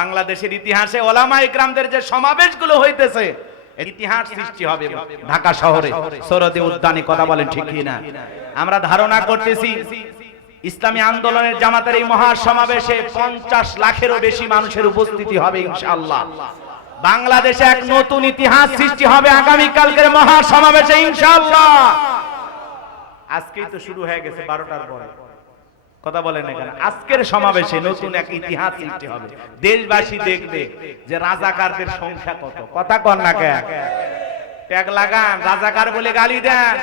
বাংলাদেশের ইতিহাসে ওলামা ইকরামদের যে সমাবেশগুলো হইতেছে, ইতিহাস সৃষ্টি হবে ঢাকা শহরে সরদে উদ্যানে। কথা বলেন ঠিক কি না? আমরা ধারণা করতেছি ইসলামী আন্দোলনের জামাতের এই মহা সমাবেশে 50 লাখেরও বেশি মানুষের উপস্থিতি হবে ইনশাআল্লাহ। বাংলাদেশে এক নতুন ইতিহাস সৃষ্টি হবে আগামী কালকের মহা সমাবেশে ইনশাআল্লাহ। আজকেই তো শুরু হয়ে গেছে 12টার পরে। কথা বলেন এখানে আজকের সমাবেশে নতুন এক ইতিহাস সৃষ্টি হবে। দেশবাসী দেখবে যে রাজাকারদের সংখ্যা কত। কথা কন না কে? ট্যাগ লাগান, রাজাকার বলে গালি দেন।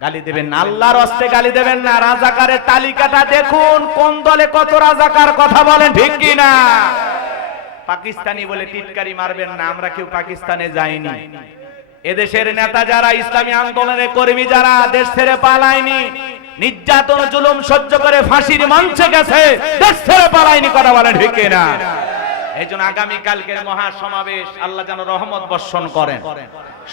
গালি দেবেন না, আল্লাহর হস্তে গালি দেবেন না। রাজাকারের তালিকাটা দেখুন, কোন দলে কত রাজাকার। কথা বলেন ঠিক কি না? পাকিস্তানি বলে টিটকারি মারবেন না, আমরা কেউ পাকিস্তানে যাইনি। এদেশের নেতা যারা, ইসলামী আন্দোলনের কর্মী যারা দেশ ছেড়ে পালায়নি, নির্যাতন জুলুম সহ্য করে ফাঁসির মঞ্চে গেছে, দেশ ছেড়ে পালায়নি। কথা বলেন ঠিক কি না? এইজন্য আগামী কালকের মহা সমাবেশ আল্লাহ যেন রহমত বর্ষণ করেন।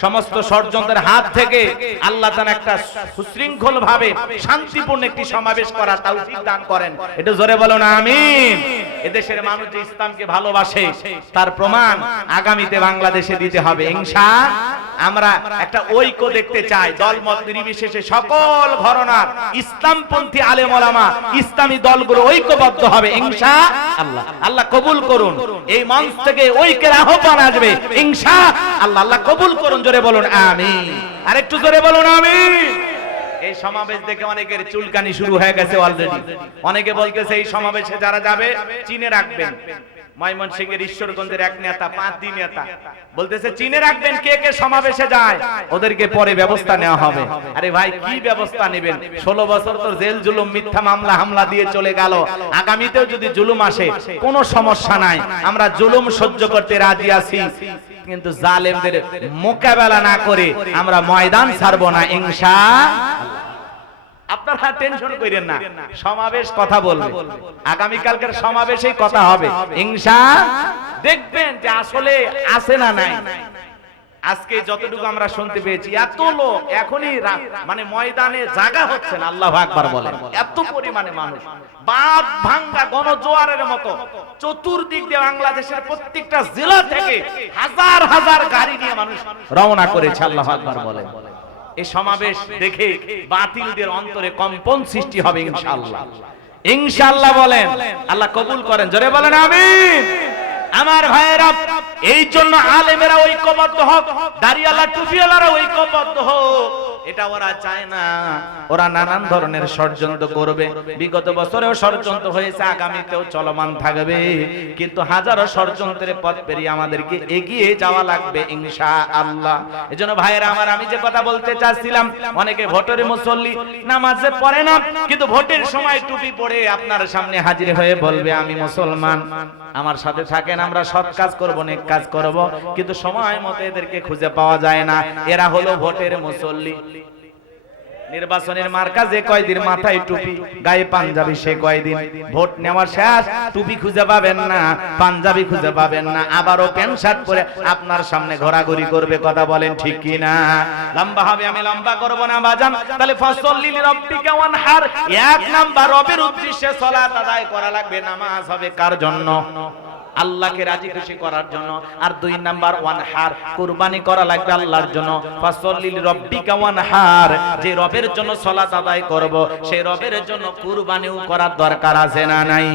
সমস্ত ষড়যন্ত্রের হাত থেকে আল্লাহ যেন একটা সুশৃঙ্খল ভাবে শান্তিপূর্ণ একটি সমাবেশ করার তৌফিক দান করেন। এটা জোরে বলো না আমিন। এদেশের মানুষ যে ইসলামকে ভালোবাসে তার প্রমাণ আগামীতে বাংলাদেশে দিতে হবে ইনশাআল্লাহ। আমরা একটা ঐক্য দেখতে চাই, দলমত নির্বিশেষে সকল ঘরানার ইসলামপন্থী আলেম ওলামা ইসলামী দলগুলো ঐক্যবদ্ধ হবে ইনশাআল্লাহ। আল্লাহ কবুল করুন। এই মঞ্চ থেকে ঐক্যের আহ্বান আসবে ইনশাআল্লাহ। আল্লাহ কবুল করুন। জোরে বলুন আমিন। আর একটু জোরে বলুন আমিন। এই সমাবেশ দেখে অনেকের চুলকানি শুরু হয়ে গেছে অলরেডি। অনেকে বলতেছে এই সমাবেশে যারা যাবে চিনে রাখবেন। ময়মনসিংহের ঈশ্বরগঞ্জের এক নেতা, 5 দিন নেতা বলতেছে চিনে রাখবেন কে কে সমাবেশে যায়, ওদেরকে পরে ব্যবস্থা নেওয়া হবে। আরে ভাই কি ব্যবস্থা নেবেন? 16 বছর তো জেল জুলুম মিথ্যা মামলা হামলা দিয়ে চলে গেল। আগামীতেও যদি জুলুম আসে কোনো সমস্যা নাই, আমরা জুলুম সহ্য করতে রাজি আছি, কিন্তু জালেমদের মোকাবেলা না করে আমরা ময়দান ছাড়বো না ইনশাআল্লাহ। আপনারা টেনশন করেন না, সমাবেশ কথা বলবে, আগামী কালকের সমাবেশেই কথা হবে ইনশাআল্লাহ। দেখবেন যে আসলে আছে না নাই। আজকে যতটুকু আমরা শুনতে পেয়েছি, এত লোক এখনই মানে ময়দানে জায়গা হচ্ছে না। আল্লাহু আকবার বলেন। এত পরিমাণে মানুষ, বাঁধ ভাঙ্গা গণজোয়ারের মতো চতুর্দিক দিয়ে বাংলাদেশের প্রত্যেকটা জেলা থেকে হাজার হাজার গাড়ি নিয়ে মানুষ রওনা করেছে। আল্লাহু আকবার বলেন। এই সমাবেশ দেখে বাতিলদের অন্তরে কম্পন সৃষ্টি হবে ইনশাআল্লাহ। ইনশাআল্লাহ বলেন। আল্লাহ কবুল করেন। জোরে বলেন আমিন। আমার ভাইয়েরা, এই জন্য আলেমেরা ঐক্যবদ্ধ হোক, দাড়িওয়ালা টুপিওয়ালারা ঐক্যবদ্ধ হোক। এটা ওরা চায় না। ওরা নানান ধরনের ষড়যন্ত্র করবে। বিগত বছরেও ষড়যন্ত্র হয়েছে, আগামীতেও চলমান থাকবে। কিন্তু হাজারো ষড়যন্ত্রের পথ পেরিয়ে আমাদেরকে এগিয়ে যাওয়া লাগবে ইনশাআল্লাহ। এজন্য ভাইয়েরা আমার, আমি যে কথা বলতে চাচ্ছিলাম, অনেকে ভোটের মুসল্লি, নামাজে পড়ে না, কিন্তু ভোটের সময় টুপি পরে আপনার সামনে হাজির হয়ে বলবে আমি মুসলমান, আমার সাথে থাকেন, আমরা সৎ কাজ করব, নেক কাজ করব, কিন্তু সময় মতো এদেরকে খুঁজে পাওয়া যায় না। এরা হলো ভোটের মুসল্লি। নির্বাচনের মার্কা যে কয়দিন মাথায় টুপি, গায়ে পাঞ্জাবি, সে কয়দিন ভোট নেওয়ার শেষ, টুপি খুঁজে পাবেন না, পাঞ্জাবি খুঁজে পাবেন না, আবারও প্যান্ট শার্ট পরে আপনার সামনে ঘোরাঘুরি করবে। কথা বলেন ঠিক কি না? লম্বা হবে, আমি লম্বা করব না বাজান। তাহলে ফাসল্লি লিরাব্বিকা ওয়ানহার, 1 নাম্বার রবের উদ্দেশ্যে সালাত আদায় করা লাগবে। নামাজ হবে কার জন্য? আল্লাহকে রাজি খুশি করার জন্য। আর 2 নাম্বার ওয়ানহার, কুরবানি করা লাগবে আল্লাহর জন্য। ফাসল্লি লিরাব্বিকা ওয়ানহার, যে রবের জন্য সালাত আদায় করব, সেই রবের জন্য কুরবানিও করার দরকার আছে না নাই?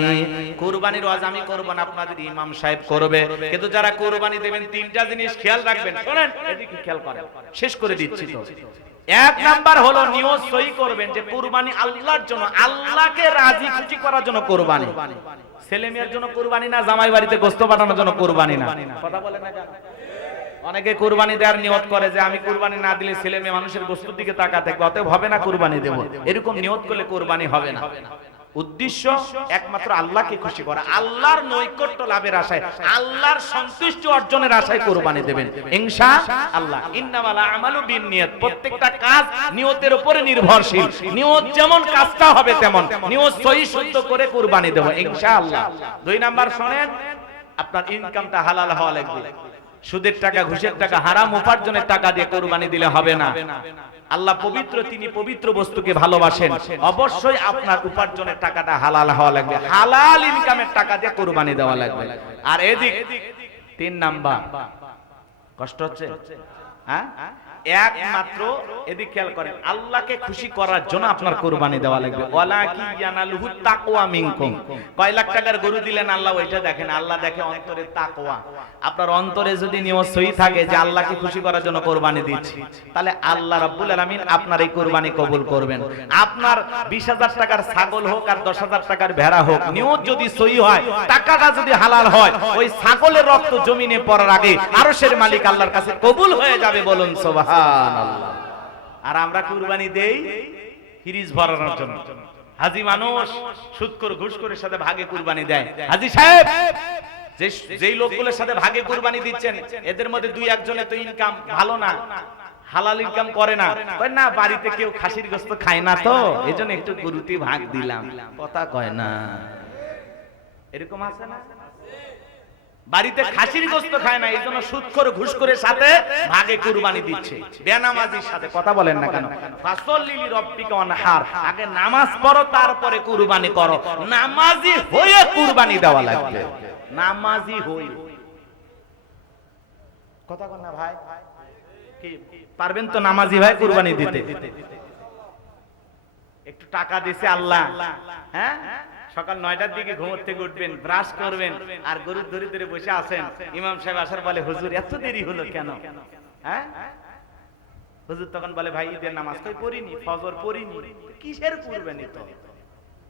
কুরবানির ওয়াজ আমি করব না, আপনাদের ইমাম সাহেব করবে। কিন্তু যারা কুরবানি দেবেন 3টা জিনিস খেয়াল রাখবেন। শুনেন, এদিকে খেয়াল করেন, শেষ করে দিচ্ছি তো। 1 নাম্বার হলো নিয়ত সহি করবেন যে কুরবানি আল্লাহর জন্য, আল্লাহকে রাজি খুশি করার জন্য কুরবানি। ছেলে মেয়ের জন্য কুরবানি না, জামাই বাড়িতে গোশত পাঠানোর জন্য কুরবানি না। কথা বলেন না কেন? অনেকে কুরবানি দেওয়ার নিয়ত করে যে আমি কুরবানি না দিলে ছেলে মেয়ে মানুষের গোশতের দিকে তাকায় থাকবে, অতএব হবে না কুরবানি দেব। এরকম নিয়ত করলে কুরবানি হবে না। উদ্দেশ্য একমাত্র আল্লাহকে খুশি করা, আল্লাহর নৈকট্য লাভের আশায়, আল্লাহর সন্তুষ্টি অর্জনের আশায় কুরবানি দেবেন ইনশাআল্লাহ। ইন্নামাল আমালু বিন্নিয়াত, প্রত্যেকটা কাজ নিয়তের উপরে নির্ভরশীল। নিয়ত যেমন কাজটা হবে তেমন। নিয়ত সহি শুদ্ধ করে কুরবানি দেব ইনশাআল্লাহ। 2 নাম্বার শুনেন, আপনার ইনকামটা হালাল হওয়া লাগবে। সুদের টাকা, ঘুষের টাকা, হারাম উপার্জনের টাকা দিয়ে কুরবানি দিলে হবে না। আল্লাহ পবিত্র, তিনি পবিত্র বস্তুকে ভালোবাসেন। অবশ্যই আপনার উপার্জনের টাকাটা হালাল হওয়া লাগবে, হালাল ইনকামের টাকা দিয়ে কুরবানি দেওয়া লাগবে। আর এদিক 3 নাম্বার কষ্ট হচ্ছে, হ্যাঁ, একমাত্র এদিক খেয়াল করেন, আল্লাহকে খুশি করার জন্য আপনার কুরবানি দেওয়া লাগবে। ওয়ালা কি ইয়ানালুহু তাকওয়া মিনকুম, কয় লাখ টাকার গরু দিলেন আল্লাহ ওইটা দেখেন, আল্লাহ দেখে অন্তরের তাকওয়া। আপনার অন্তরে যদি নিয়ত সহি থাকে যে আল্লাহকে খুশি করার জন্য কুরবানি দিচ্ছি, তাহলে আল্লাহ রাব্বুল আলামিন আপনার এই কুরবানি কবুল করবেন। আপনার 20,000 টাকার ছাগল হোক আর 10,000 টাকার ভেড়া হোক, নিয়ত যদি সহি হয়, টাকাটা যদি হালাল হয়, ওই ছাগলের রক্ত জমিনে পড়ার আগে আরশের মালিক আল্লাহর কাছে কবুল হয়ে যাবে। বলুন সুবহানাল্লাহ। আর আমরা কুরবানি দেই ফ্রিজ ভরানোর জন্য। হাজি মানুষ সুদখোর ঘুষখোরের সাথে ভাগে কুরবানি দেয়। হাজি সাহেব, যেই লোকগুলোর সাথে ভাগে কুরবানি দিচ্ছেন, এদের মধ্যে 2-1 জনের তো ইনকাম ভালো না, হালাল ইনকাম করে না। কয় না, বাড়িতে কেউ খাসির গোশত খায় না, তো এজন্য একটু গরুতে ভাগ দিলাম। কথা কয় না, এরকম আছে না? বাড়িতে খাসির গোশত খায় না, এইজন্য সুদখোর ঘুষখোরের সাথে ভাগে কুরবানি দিচ্ছে। বেনামাজির সাথে কথা বলেন না কেন? ফাসল্লি লিরাব্বিকা ওয়ানহার, আগে নামাজ পড়ো তারপরে কুরবানি করো। নামাজি হয়ে কুরবানি দেওয়া লাগবে, নামাজি হই। কথা বল না ভাই, কি পারবেন তো নামাজি ভাই কুরবানি দিতে? একটু টাকা দিছে আল্লাহ, হ্যাঁ, সকাল 9টার দিকে ঘুম থেকে উঠবেন, ব্রাশ করবেন, আর গরু ধরে ধরে বসে আছেন। ইমাম সাহেব আসার বলে, হুজুর এত দেরি হলো কেন? হ্যাঁ, হুজুর তখন বলে, ভাই ঈদের নামাজ কই পড়িনি, ফজর পড়িনি। কিসের কুরবানি? তো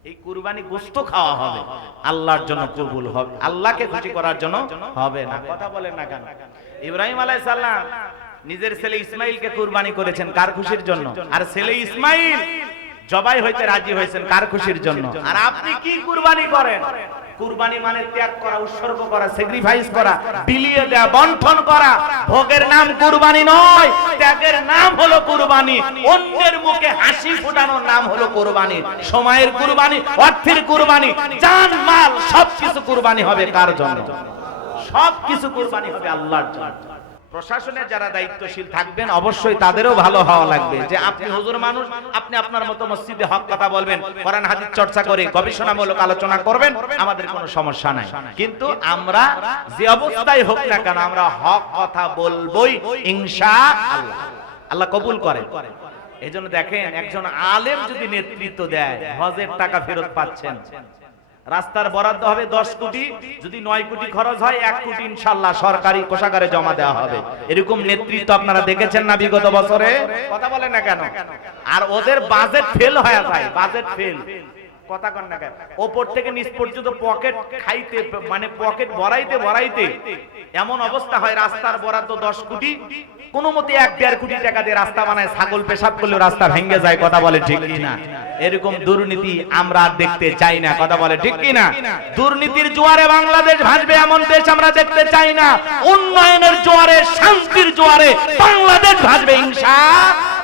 এই কুরবানি গোশত খাওয়া হবে, আল্লাহর জন্য কবুল হবে, আল্লাহকে খুশি করার জন্য হবে না। কথা বলেন না কেন? ইব্রাহিম আলাইহিস সালাম নিজের ছেলে ইসমাইলকে কুরবানি করেছেন কার খুশির জন্য? আর ছেলে ইসমাইল জবাই হইতে রাজি হয়েছেন কার খুশির জন্য? আর আপনি কি কুরবানি করেন? কুরবানি মানে ত্যাগ করা, উৎসর্গ করা, স্যাক্রিফাইস করা, বিলিয়ে দেয়া, বন্টন করা। ভোগের নাম কুরবানি নয়, ত্যাগের নাম হলো কুরবানি। অন্যের মুখে হাসি ফোটানোর নাম হলো কুরবানি। সময়ের কুরবানি, অর্থের কুরবানি, জান মাল সবকিছু কুরবানি হবে কার জন্য? সবকিছু কুরবানি হবে আল্লাহর জন্য। প্রশাসনের যারা দায়িত্বশীল থাকবেন, অবশ্যই তাদেরও ভালো হওয়া লাগবে যে আপনি হুজুর মানুষ, আপনি আপনার মতো মসজিদে হক কথা বলবেন, কোরআন হাদিস চর্চা করে গবেষণামূলক আলোচনা করবেন, আমাদের কোনো সমস্যা নাই। কিন্তু আমরা যে অবস্থায় হোক না কেন, আমরা হক কথা বলবোই ইনশাআল্লাহ, আল্লাহ কবুল করে। এজন্য দেখেন, একজন আলেম যদি নেতৃত্ব দেয়, হজের টাকা ফেরত পাচ্ছেন। রাস্তার বরাদ্দ হবে 10 কোটি, যদি 9 কোটি খরচ হয় 1 কোটি ইনশাআল্লাহ সরকারি কোষাগারে জমা দেওয়া হবে। এরকম নেতৃত্ব আপনারা দেখেছেন না বিগত বছরে? কথা বলেন না কেন? আর ওদের বাজেট ফেল হয়ে যায়, বাজেট ফেল। কথা কন না কেন? ওপর থেকে নিচ পর্যন্ত পকেট খাইতে, মানে পকেট ভরাইতে ভরাইতে এমন অবস্থা হয়, রাস্তার বরাদ্দ 10 কোটি, কোনো মতে 1-1.5 কোটি টাকা দিয়ে রাস্তা বানায়, ছাগল পেশাব করলে রাস্তা ভেঙে যায়। কথা বলে ঠিক কিনা? এরকম দুর্নীতি আমরা দেখতে চাই না। কথা বলে ঠিক কিনা? দুর্নীতির জোয়ারে বাংলাদেশ ভাসবে এমন দেশ আমরা দেখতে চাই না। উন্নয়নের জোয়ারে, শান্তির জোয়ারে বাংলাদেশ ভাসবে ইনশাআল্লাহ।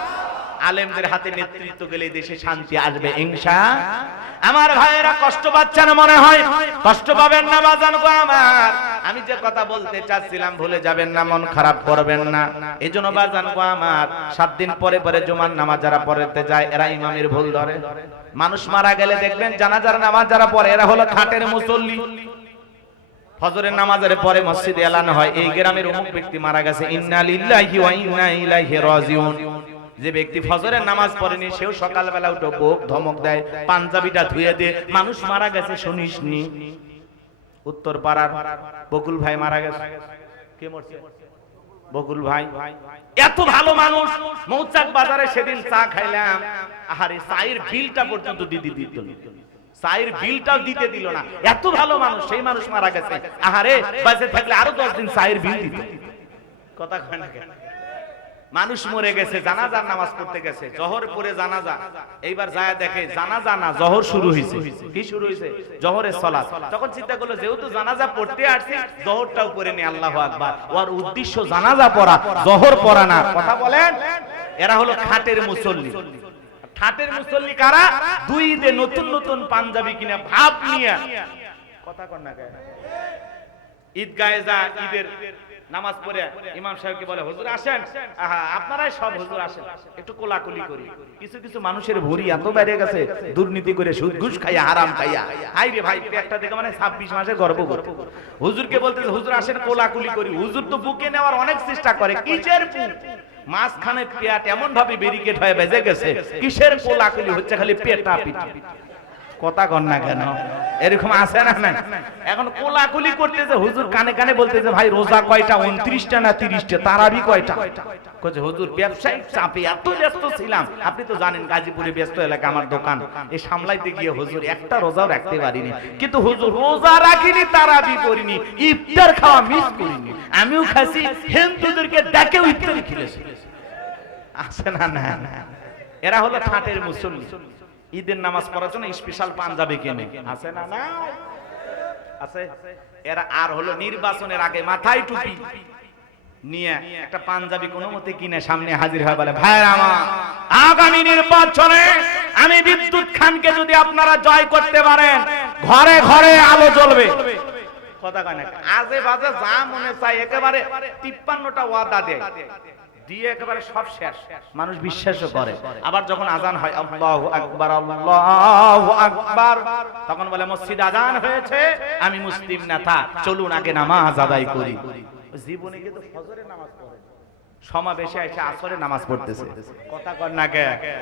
আলেমদের হাতে নেতৃত্ব গেলে দেশে শান্তি আসবে ইনশাআল্লাহ। আমার ভাইয়েরা কষ্ট পাচ্ছেন মনে হয়? কষ্ট পাবেন না বাজান গো আমার। আমি যে কথা বলতে চাচ্ছিলাম ভুলে যাবেন না, মন খারাপ করবেন না। এজন্য বাজান গো আমার, 7 দিন পরে পরে জুমার নামাজ যারা পড়তে যায়, এরা ইমামের ভুল ধরে। মানুষ মারা গেলে দেখবেন জানাজার নামাজ যারা পড়ে, এরা হলো খাটের মুসল্লি। ফজরের নামাজের পরে মসজিদে এলান হয়, এই গ্রামের অমুক ব্যক্তি মারা গেছে, ইন্না লিল্লাহি ওয়া ইন্না ইলাইহি রাজিউন। যে ব্যক্তি ফজরের নামাজ পড়েনি, সেও সকালবেলা উঠে বোক ধমক দেয়, পাঞ্জাবিটা ধুয়ে দিয়ে, মানুষ মারা গেছে শুনিসনি? উত্তর পাড়ার বকুল ভাই মারা গেছে। কে মরছে? বকুল ভাই। এত ভালো মানুষ, মৌচাক বাজারে সেদিন চা খাইলাম, আহারে চায়ের বিলটা পর্যন্ত দিদি দিত না, চায়ের বিলটাও দিতে দিল না। এত ভালো মানুষ, সেই মানুষ মারা গেছে। আহারে বাজে থাকলে আরো 10 দিন চায়ের বিল দিত। কথা কয় না কেন? মানুষ মরে গেছে, জানাজার নামাজ পড়তে গেছে, জোহর পড়ে জানাজা, এইবার যায় দেখে জানাজা না জোহর শুরু হইছে। কি শুরু হইছে? জোহরের সালাত। তখন চিন্তা করলো যেহেতু জানাজা পড়তে আসছি, জোহরটাও পড়ে নি। আল্লাহু আকবার। ওর উদ্দেশ্য জানাজা পড়া, জোহর পড়া না। কথা বলেন? এরা হলো খাটের মুসল্লি। খাটের মুসল্লি কারা? 2 ঈদে নতুন নতুন পাঞ্জাবি কিনে ভাব নিয়ে, কথা কন না কেন, ঈদগাহে যা ঈদের নামাজ পড়ে ইমাম সাহেবকে বলে হুজুর আসেন, আহা আপনারাই সব হুজুর আসেন, একটু কোলাকুলি করি। কিছু কিছু মানুষের ভুঁড়ি এত বেড়ে গেছে দুর্নীতি করে, সুদ ঘুষ খাইয়া, হারাম খাইয়া, হাই রে ভাই পেটটা দেখে মানে 26 মাসে গর্ভবতী। হুজুরকে বলতেছে হুজুর আসেন কোলাকুলি করি। হুজুর তো বুকে নেওয়ার অনেক চেষ্টা করে, কিসের বুক? মাঝখানে পেট এমন ভাবে ব্যারিকেড হয়ে বেজে গেছে, কিসের কোলাকুলি হচ্ছে, খালি পেটা পিটি। কথা কন না কেন? এরকম আছে না? না এখন কোলাকুলি করতেছে, হুজুর কানে কানে বলতেছে ভাই রোজা কয়টা, 29টা না 30টা, তারাবি কয়টা? কইছে হুজুর ব্যবসায়িক চাপে এত ব্যস্ত ছিলাম, আপনি তো জানেন গাজীপুরে ব্যস্ত এলাকা আমার দোকান, এই সামলাইতে গিয়ে হুজুর একটা রোজাও রাখতে পারিনি। কিন্তু হুজুর রোজা রাখিনি, তারাবি করিনি, ইফতার খাওয়া মিস করিনি, আমিও খাসি, হিন্দুদেরকে ডেকেও ইফতারি খেলেছি। আছে না? না এরা হলো ঠাটের মুসল্লি, ঈদের নামাজ পড়ার জন্য স্পেশাল পাঞ্জাবি কিনে, আছে না? না আছে। এরা আর হলো নির্বাচনের আগে মাথায় টুপি নিয়ে একটা পাঞ্জাবি কোনো মতে কিনে সামনে হাজির হয়, বলে ভাইরা আমার আগামী নির্বাচনে আমি বিদ্যুৎ খানকে যদি আপনারা জয় করতে পারেন ঘরে ঘরে আলো জ্বলবে। কথা কয় না, আজে বাজে যা মনে চাই একেবারে 53টা ওয়াদা দেয়, দিয়ে একেবারে সব শেষ, মানুষ বিশ্বাসও করে। আবার যখন আজান হয় আল্লাহু আকবার আল্লাহু আকবার, তখন বলে মসজিদ আজান হয়েছে, আমি মুসলিম নেতা, চলুন আগে নামাজ আদায় করি। জীবনে কিন্তু ফজরের নামাজ পড়ে, সমাবেশে এসে আসরের নামাজ পড়তেছে। কথা কর না কে?